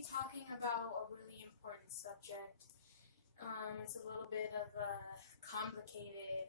be talking about a really important subject. It's a little bit of a complicated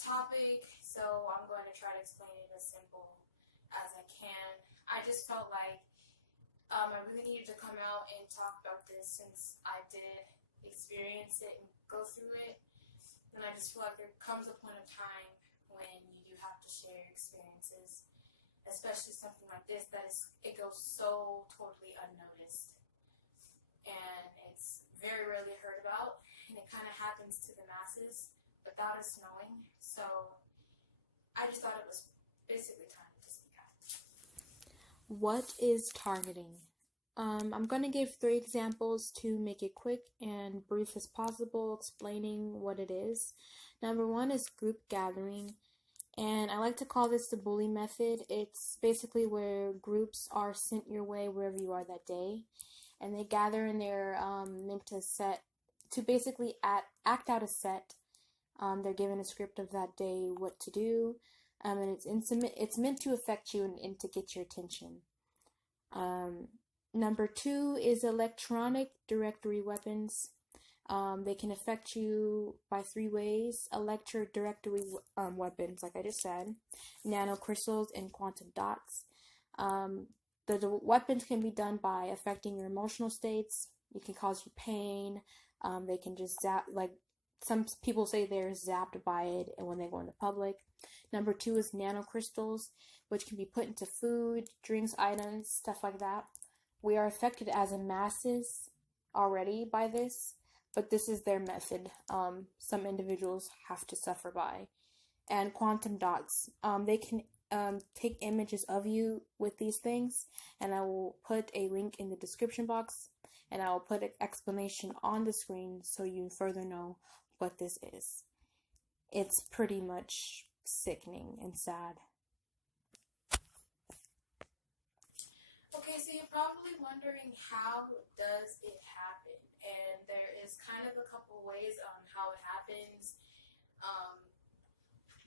topic, so I'm going to try to explain it as simple as I can. I just felt like I really needed to come out and talk about this since I did experience it and go through it. And I just feel like there comes a point of time when you do have to share your experiences, especially something like this it goes so totally unnoticed. And it's very rarely heard about, and it kind of happens to the masses without us knowing. So I just thought it was basically time to speak out. What is targeting? I'm going to give 3 examples to make it quick and brief as possible, explaining what it is. Number 1 is group gathering, and I like to call this the bully method. It's basically where groups are sent your way wherever you are that day, and they gather and they're meant to basically act out a set. They're given a script of that day, what to do, and it's meant to affect you and to get your attention. Number 2 is electronic directory weapons. They can affect you by 3 ways. Electric directory weapons, like I just said, nanocrystals, and quantum dots. The weapons can be done by affecting your emotional states. It can cause you pain. They can just zap, like some people say they're zapped by it and when they go into public. Number 2 is nanocrystals, which can be put into food, drinks, items, stuff like that. We are affected as a masses already by this, but this is their method. Some individuals have to suffer by. And quantum dots. They can take images of you with these things, and I will put a link in the description box, and I will put an explanation on the screen so you further know what this is. It's pretty much sickening and sad. Okay, so you're probably wondering, how does it happen? And there is kind of a couple ways on how it happens.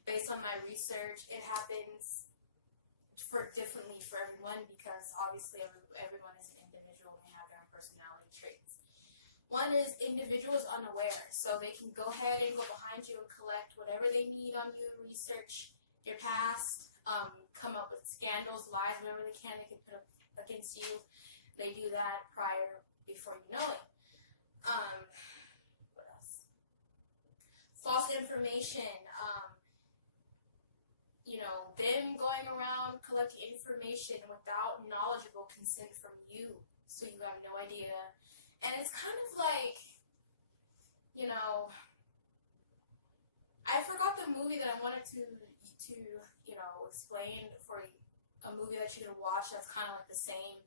Based on my research, it happens differently for everyone because obviously everyone is an individual and they have their own personality traits. One is individuals unaware, so they can go ahead and go behind you and collect whatever they need on you, research your past, come up with scandals, lies, whatever they can put up against you. They do that before you know it. What else? False information. Them going around collecting information without knowledgeable consent from you, so you have no idea. And it's kind of like, I forgot the movie that I wanted to explain for a movie that you can watch that's kind of like the same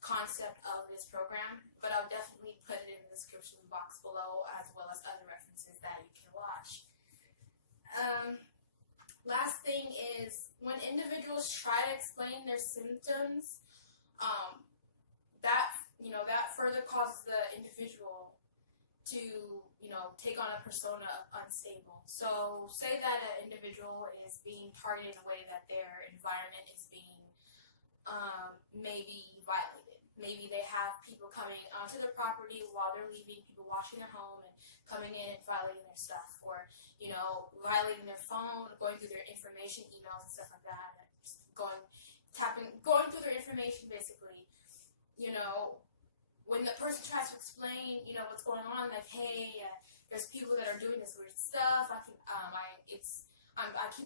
concept of this program, but I'll definitely put it in the description box below, as well as other references that you can watch. Last thing is, when individuals try to explain their symptoms, that further causes the individual to, take on a persona of unstable. So say that an individual is being targeted in a way that their environment is being maybe violated. Maybe they have people coming onto their property while they're leaving, people washing their home and coming in and violating their stuff, or, violating their phone, going through their information, emails and stuff like that, just going through their information basically. When the person tries to explain, what's going on, like, hey, there's people that are doing this weird stuff. I keep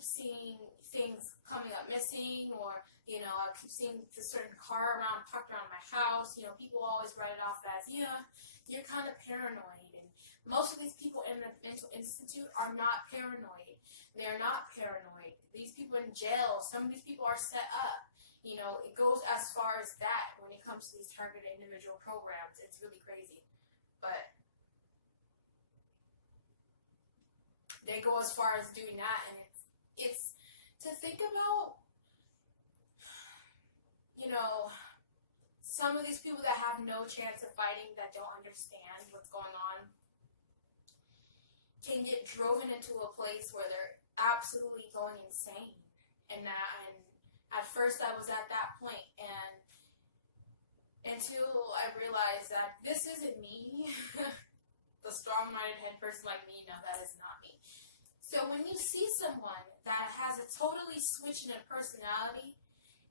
seeing things coming up missing, or I keep seeing this certain car parked around my house. People always write it off as, you're kind of paranoid. And most of these people in the mental institute are not paranoid. They are not paranoid. These people in jail, some of these people are set up. It goes as far as that when it comes to these targeted individual programs. It's really crazy. But they go as far as doing that, and it's to think about, some of these people that have no chance of fighting, that don't understand what's going on, can get driven into a place where they're absolutely going insane. And at first I was at that point, and until I realized that this isn't me. The strong-minded head person like me, no, that is not me. So when you see someone that has a totally switch in their personality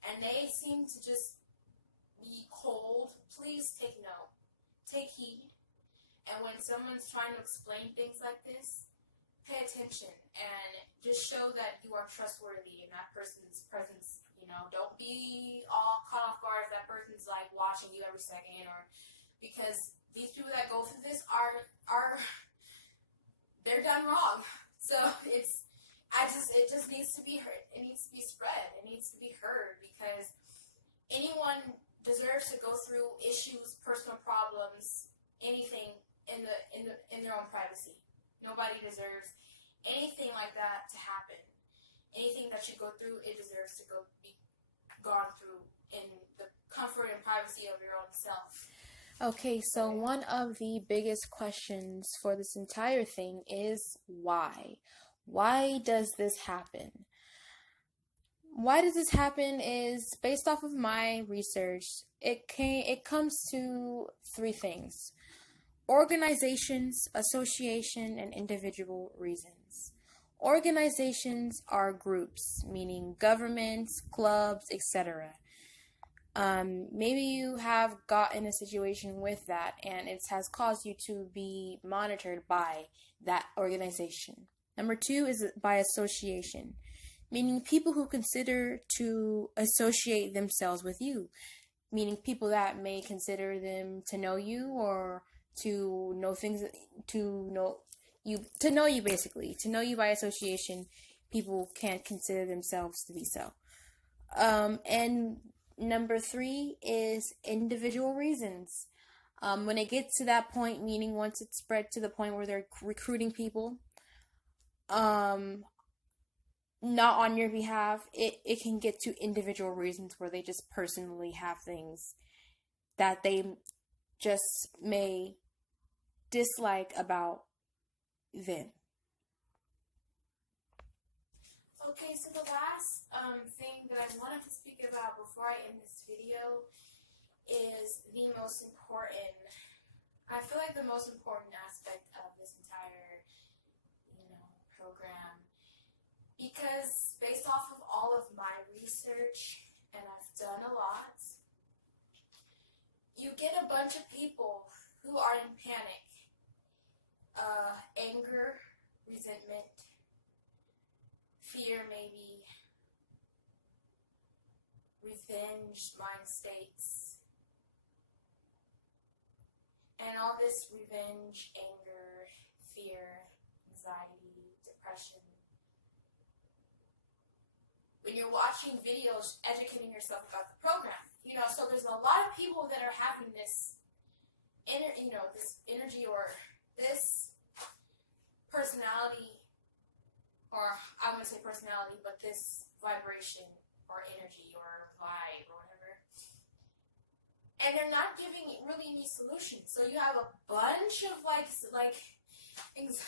and they seem to just be cold, please take note. Take heed. And when someone's trying to explain things like this, pay attention and just show that you are trustworthy in that person's presence. You know, don't be all caught off guard if that person's like watching you every second, or because these people that go through this are they're done wrong. So it just needs to be heard. It needs to be spread. It needs to be heard, because anyone deserves to go through issues, personal problems, anything in their own privacy. Nobody deserves anything like that to happen. Anything that you go through, it deserves to be gone through in the comfort and privacy of your own self. Okay, so one of the biggest questions for this entire thing is why? Why does this happen? Why does this happen is based off of my research. It comes to three things: organizations, association, and individual reasons. Organizations are groups, meaning governments, clubs, etc. Maybe you have got in a situation with that and it has caused you to be monitored by that organization. Number two is by association, meaning people who consider to associate themselves with you, meaning people that may consider them to know you, or to know things, to know you basically, to know you by association. People can't consider themselves to be so. And number three is individual reasons. When it gets to that point, meaning once it's spread to the point where they're recruiting people, not on your behalf, it can get to individual reasons where they just personally have things that they just may dislike about them. Okay, so the last thing that I wanted to speak about before I end this video is the most important, I feel like the most important aspect of this entire, program. Because based off of all of my research, and I've done a lot, you get a bunch of people who are in panic. Anger, resentment, fear maybe, revenge mind states, and all this revenge, anger, fear, anxiety, depression. When you're watching videos, educating yourself about the program, so there's a lot of people that are having this this energy, or this personality, or I wouldn't say personality, but this vibration or energy or vibe or whatever. And they're not giving really any solutions. So you have a bunch of things,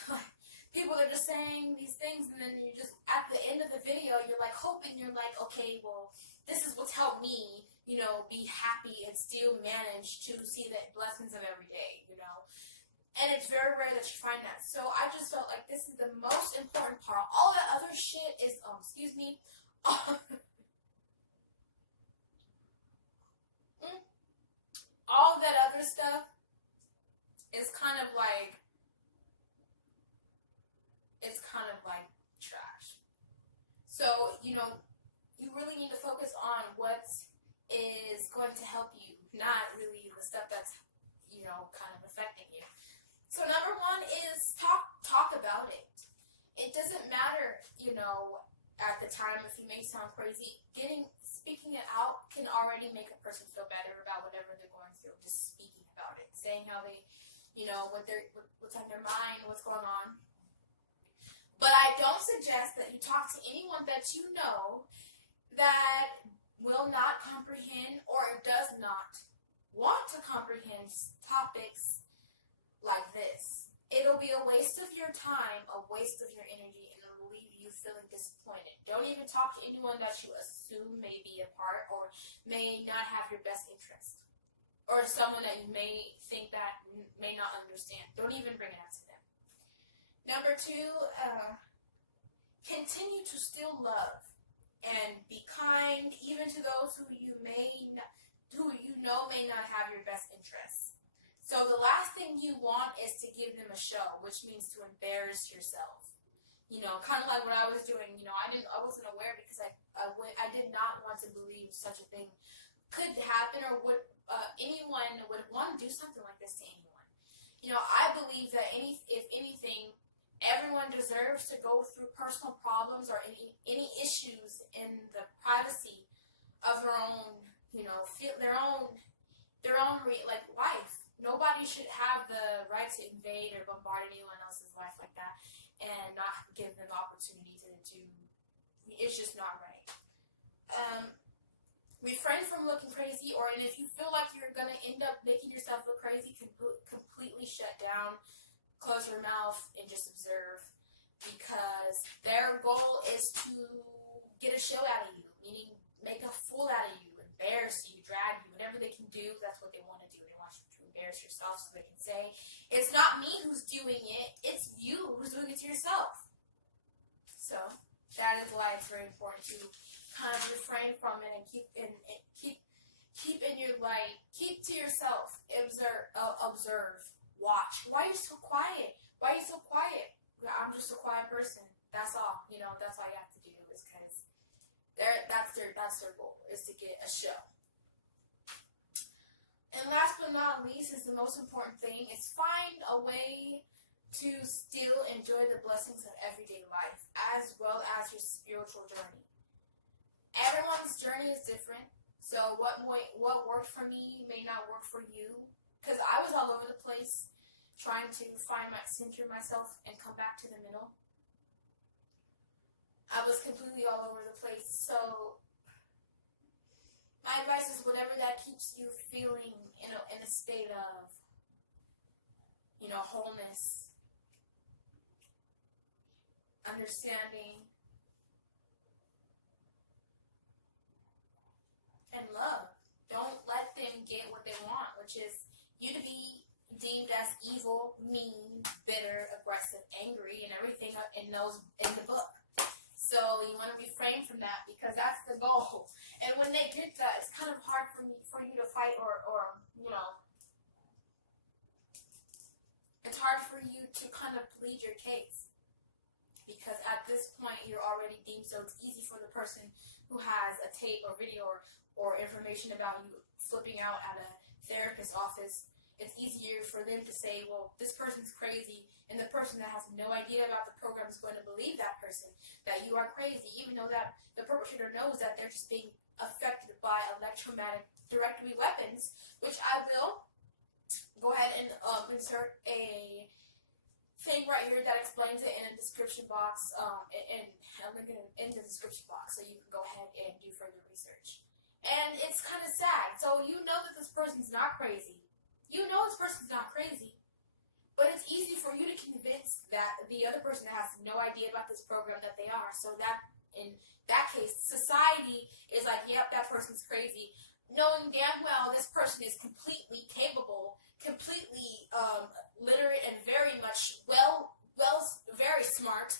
people are just saying these things, and then you just, at the end of the video, you're like hoping, you're like, okay, well, this is what's helped me, be happy and still manage to see the blessings of every day, And it's very rare that you find that. So I just felt like this is the most important part. All that other shit is, all that other stuff is kind of like, trash. So, you really need to focus on what is going to help you, not really the stuff that's, kind of affecting you. So number one is talk about it. It doesn't matter, at the time, if you may sound crazy, speaking it out can already make a person feel better about whatever they're going through. Just speaking about it, saying how they, what's on their mind, what's going on. But I don't suggest that you talk to anyone that you know that will not comprehend or does not want to comprehend topics like this. It'll be a waste of your time, a waste of your energy, and it'll leave you feeling disappointed. Don't even talk to anyone that you assume may be a part or may not have your best interest. or someone that you may think that may not understand. Don't even bring it up to them. Number 2, continue to still love and be kind, even to those who you know may not have your best interests. So the last thing you want is to give them a show, which means to embarrass yourself. Kind of like what I was doing. I wasn't aware because I did not want to believe such a thing could happen, or would anyone would want to do something like this to anyone. I believe that if anything, everyone deserves to go through personal problems or any issues in the privacy of their own, life. Nobody should have the right to invade or bombard anyone else's life like that and not give them the opportunity to it's just not right. Refrain from looking crazy, and if you feel like you're going to end up making yourself look crazy, completely shut down, close your mouth, and just observe, because their goal is to get a show out of you, meaning make a fool out of you, embarrass you, drag you, whatever they can do, that's what they want to do. They want you to embarrass yourself so they can say, it's not me who's doing it, it's you who's doing it to yourself. So that is why it's very important to kind of refrain from it and keep in your light, keep to yourself, observe, watch. Why are you so quiet? Why are you so quiet? I'm just a quiet person. That's all. That's all you have to do, is because that's their goal, is to get a show. And last but not least, is the most important thing, is find a way to still enjoy the blessings of everyday life, as well as your spiritual journey. Everyone's journey is different, so what worked for me may not work for you, because I was all over the place trying to center myself and come back to the middle. I was completely all over the place, so my advice is whatever that keeps you feeling in a state of, wholeness, understanding, and love. Don't let them get what they want, which is you to be deemed as evil, mean, bitter, aggressive, angry, and everything in the book. So you want to refrain from that, because that's the goal. And when they get that, it's kind of hard for you to fight, or it's hard for you to kind of plead your case, because at this point you're already deemed, so it's easy for the person who has a tape or video or information about you flipping out at a therapist's office. It's easier for them to say, well, this person's crazy, and the person that has no idea about the program is going to believe that person, that you are crazy, even though that the perpetrator knows that they're just being affected by electromagnetic directory weapons, which I will go ahead and insert a thing right here that explains it in a description box, and I'll link it in the description box, so you can go ahead and do further research. And it's kind of sad. So you know that this person's not crazy. You know this person's not crazy. But it's easy for you to convince that the other person has no idea about this program that they are. So that, in that case, society is like, yep, that person's crazy. Knowing damn well this person is completely capable, completely literate, and very much very smart.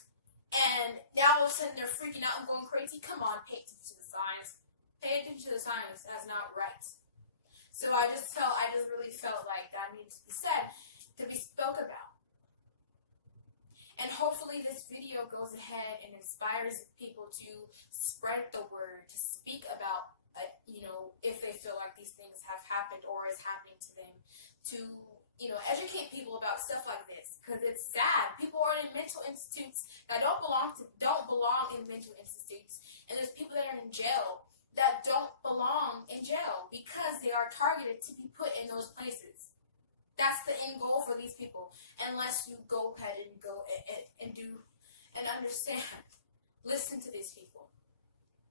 And now all of a sudden they're freaking out and going crazy. Come on, pay attention to the signs. Pay attention to the signs. That's not right. So I just really felt like that needs to be said, to be spoke about. And hopefully this video goes ahead and inspires people to spread the word, to speak about, if they feel like these things have happened or is happening to them, to, educate people about stuff like this, because it's sad. People are in mental institutes that don't belong in mental institutes, and there's people that are in jail that don't belong in jail because they are targeted to be put in those places. That's the end goal for these people, unless you go ahead and go and do and understand. Listen to these people.